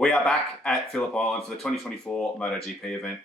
We are back at Phillip Island for the 2024 MotoGP event.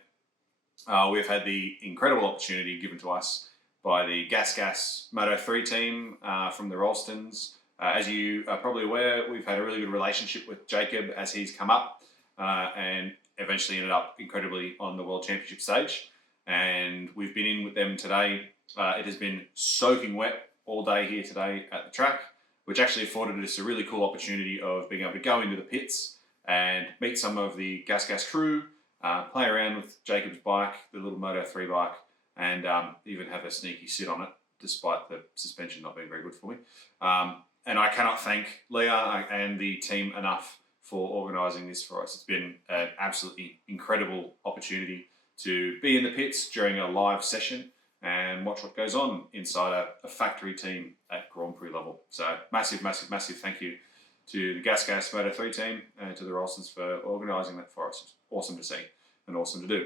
We've had the incredible opportunity given to us by the Gas Moto3 team from the Ralstons. As you are probably aware, we've had a really good relationship with Jacob as he's come up and eventually ended up incredibly on the World Championship stage. And we've been in with them today. It has been soaking wet all day here today at the track, which actually afforded us a really cool opportunity of being able to go into the pits and meet some of the Gas crew, play around with Jacob's bike, the little Moto3 bike, and even have a sneaky sit on it, despite the suspension not being very good for me. And I cannot thank Leah and the team enough for organising this for us. It's been an absolutely incredible opportunity to be in the pits during a live session and watch what goes on inside a factory team at Grand Prix level. So massive thank you to the Gas Moto3 team and to the Ralstons for organising that for us. It's awesome to see and awesome to do.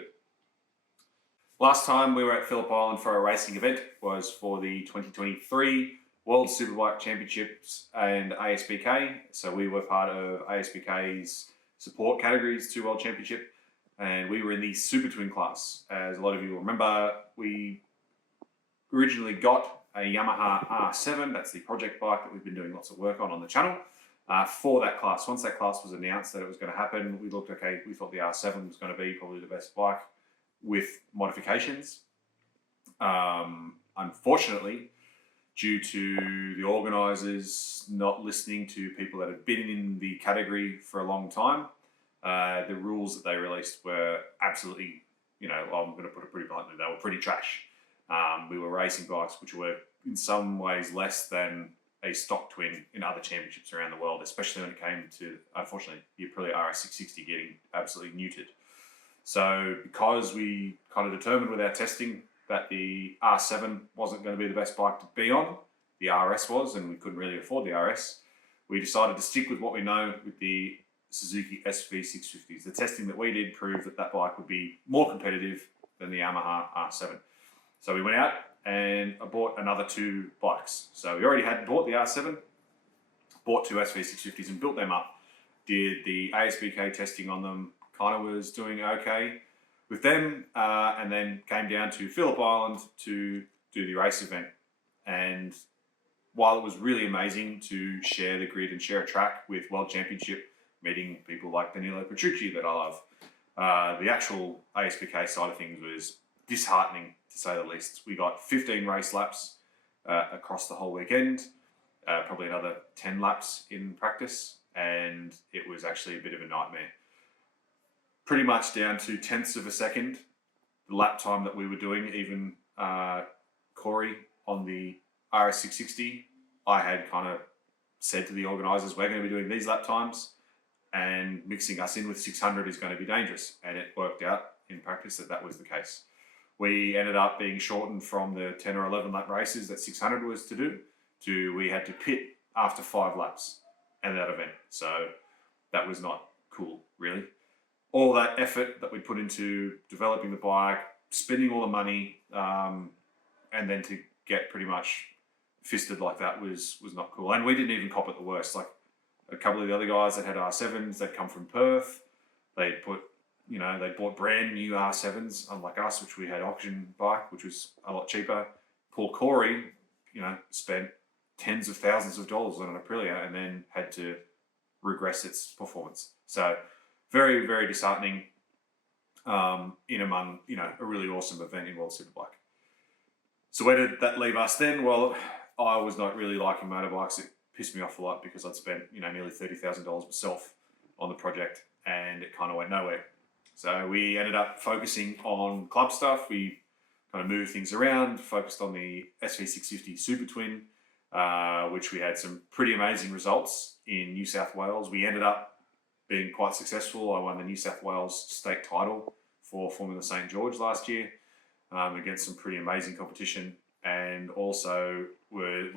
Last time we were at Phillip Island for a racing event was for the 2023 World Superbike Championships and ASBK. So we were part of ASBK's support categories to World Championship, and we were in the Super Twin class. As a lot of you will remember, we originally got a Yamaha R7. That's the project bike that we've been doing lots of work on the channel. For that class. Once that class was announced that it was going to happen, we looked, okay, we thought the R7 was going to be probably the best bike with modifications. Unfortunately, due to the organisers not listening to people that had been in the category for a long time, the rules that they released were absolutely, I'm going to put it pretty bluntly, they were pretty trash. We were racing bikes which were in some ways less than a stock twin in other championships around the world, especially when it came to, unfortunately, the Aprilia RS660 getting absolutely neutered. So because we kind of determined with our testing that the R7 wasn't going to be the best bike to be on, the RS was, and we couldn't really afford the RS, we decided to stick with what we know with the Suzuki SV650s. The testing that we did proved that that bike would be more competitive than the Yamaha R7. So we went out and I bought another 2 bikes. So we already had bought the R7, bought 2 SV650s and built them up. Did the ASBK testing on them, kind of was doing okay with them, and then came down to Phillip Island to do the race event. And while it was really amazing to share the grid and share a track with World Championship, meeting people like Danilo Petrucci that I love, the actual ASBK side of things was disheartening, to say the least. We got 15 race laps across the whole weekend, probably another 10 laps in practice, and it was actually a bit of a nightmare. Pretty much down to tenths of a second, the lap time that we were doing, even Corey on the RS660, I had kind of said to the organisers, we're going to be doing these lap times, and mixing us in with 600 is going to be dangerous. And it worked out in practice that was the case. We ended up being shortened from the 10 or 11 lap races that 600 was to do, to we had to pit after 5 laps at that event. So that was not cool, really. All that effort that we put into developing the bike, spending all the money, and then to get pretty much fisted like that was not cool. And we didn't even cop it the worst. Like a couple of the other guys that had R7s, they'd come from Perth, they bought brand new R7s, unlike us, which we had auction bike, which was a lot cheaper. Poor Corey, spent tens of thousands of dollars on an Aprilia and then had to regress its performance. So very, very disheartening in among, a really awesome event in World Superbike. So where did that leave us then? Well, I was not really liking motorbikes. It pissed me off a lot because I'd spent, nearly $30,000 myself on the project and it kind of went nowhere. So we ended up focusing on club stuff. We kind of moved things around, focused on the SV650 Super Twin, which we had some pretty amazing results in New South Wales. We ended up being quite successful. I won the New South Wales state title for Formula St. George last year against some pretty amazing competition, and also were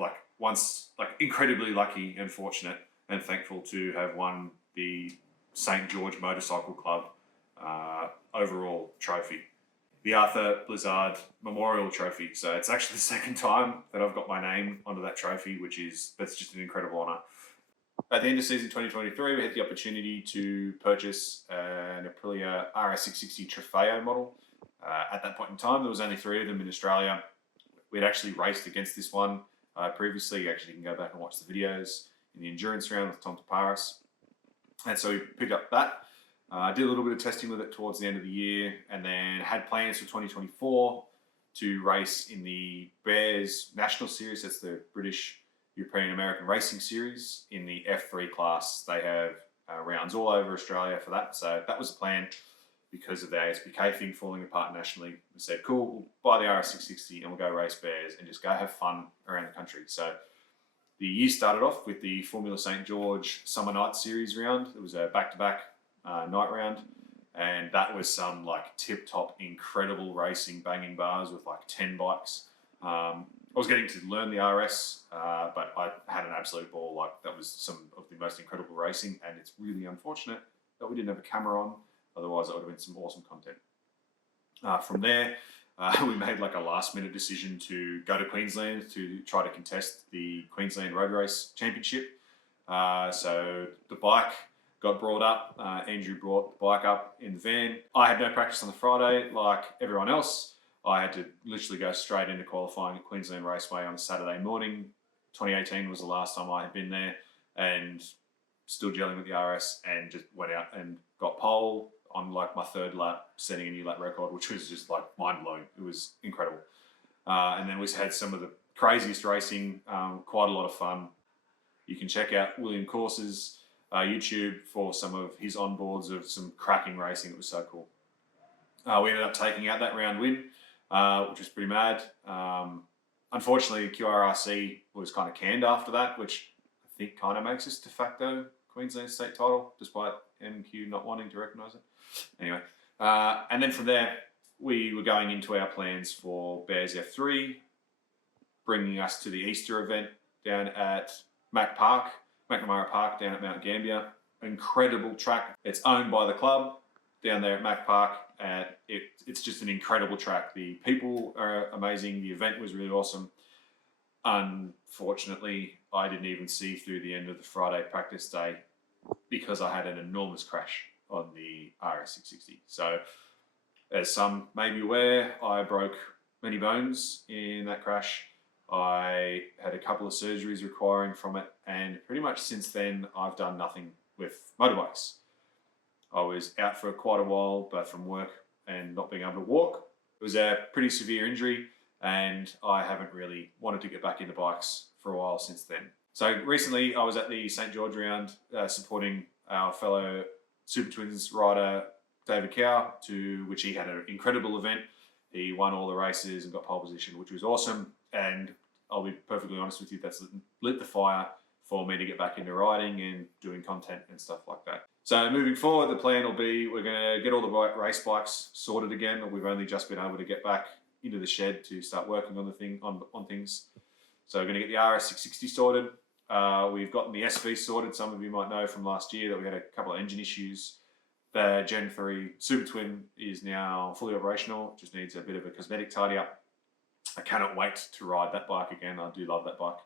incredibly lucky and fortunate and thankful to have won the St. George Motorcycle Club overall trophy, the Arthur Blizzard Memorial Trophy. So it's actually the second time that I've got my name onto that trophy, that's just an incredible honour. At the end of season 2023, we had the opportunity to purchase an Aprilia RS660 Trofeo model. At that point in time, there was only 3 of them in Australia. We'd actually raced against this one previously. You actually can go back and watch the videos in the endurance round with Tom Taparis. And so we picked up that. Did a little bit of testing with it towards the end of the year, and then had plans for 2024 to race in the Bears National Series. That's the British European American Racing Series in the F3 class. They have rounds all over Australia for that. So that was the plan. Because of the ASPK thing falling apart nationally, we said, cool, we'll buy the RS660 and we'll go race Bears and just go have fun around the country. So the year started off with the Formula St. George Summer Night Series round. It was a back-to-back night round, and that was some like tip-top incredible racing, banging bars with like 10 bikes. I was getting to learn the RS, but I had an absolute ball. Like, that was some of the most incredible racing, and it's really unfortunate that we didn't have a camera on. Otherwise, that would have been some awesome content. From there, we made like a last-minute decision to go to Queensland to try to contest the Queensland Road Race Championship. So the bike got brought up. Andrew brought the bike up in the van. I had no practice on the Friday like everyone else. I had to literally go straight into qualifying at Queensland Raceway on a Saturday morning. 2018 was the last time I had been there, and still gelling with the RS, and just went out and got pole on like my 3rd lap, setting a new lap record, which was just like mind-blowing. It was incredible. And then we had some of the craziest racing, quite a lot of fun. You can check out William Course's YouTube for some of his onboards of some cracking racing. It was so cool. We ended up taking out that round win, which was pretty mad. Unfortunately, QRRC was kind of canned after that, which I think kind of makes us de facto Queensland state title, despite MQ not wanting to recognise it. Anyway, and then from there, we were going into our plans for Bears F3, bringing us to the Easter event down at McNamara Park down at Mount Gambier. Incredible track. It's owned by the club down there at Mac Park. It's just an incredible track. The people are amazing. The event was really awesome. Unfortunately, I didn't even see through the end of the Friday practice day because I had an enormous crash on the RS660. So, as some may be aware, I broke many bones in that crash. I had a couple of surgeries requiring from it, and pretty much since then, I've done nothing with motorbikes. I was out for quite a while, both from work and not being able to walk. It was a pretty severe injury, and I haven't really wanted to get back into bikes for a while since then. So recently, I was at the St. George round supporting our fellow Super Twins rider, David Cow, to which he had an incredible event. He won all the races and got pole position, which was awesome. And I'll be perfectly honest with you, that's lit the fire for me to get back into riding and doing content and stuff like that. So moving forward, the plan will be we're going to get all the race bikes sorted again. We've only just been able to get back into the shed to start working on things. So we're going to get the RS660 sorted. We've gotten the SV sorted. Some of you might know from last year that we had a couple of engine issues. The Gen 3 Super Twin is now fully operational. Just needs a bit of a cosmetic tidy up. I cannot wait to ride that bike again. I do love that bike.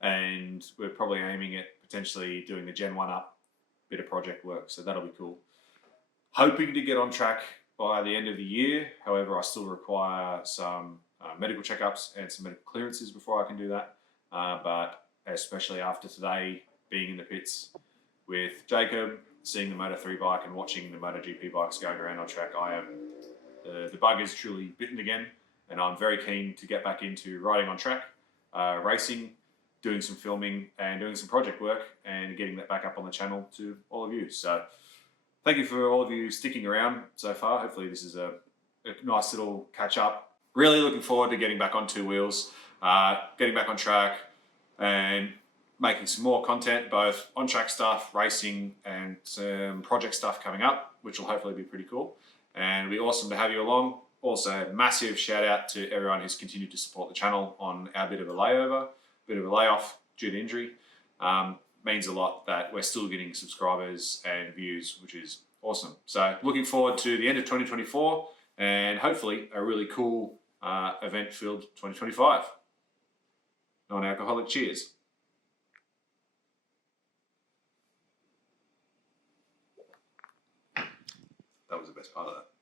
And we're probably aiming at potentially doing the Gen 1 up, bit of project work. So that'll be cool. Hoping to get on track by the end of the year. However, I still require some medical checkups and some medical clearances before I can do that. But especially after today, being in the pits with Jacob, seeing the Moto3 bike and watching the MotoGP bikes going around on track, the bug is truly bitten again, and I'm very keen to get back into riding on track, racing, doing some filming and doing some project work and getting that back up on the channel to all of you. So thank you for all of you sticking around so far. Hopefully this is a nice little catch up. Really looking forward to getting back on 2 wheels, getting back on track, and making some more content, both on-track stuff, racing, and some project stuff coming up, which will hopefully be pretty cool. And it'll be awesome to have you along. Also, massive shout out to everyone who's continued to support the channel on our bit of a layoff due to injury. Means a lot that we're still getting subscribers and views, which is awesome. So looking forward to the end of 2024 and hopefully a really cool event-filled 2025. Non-alcoholic cheers. as part of that.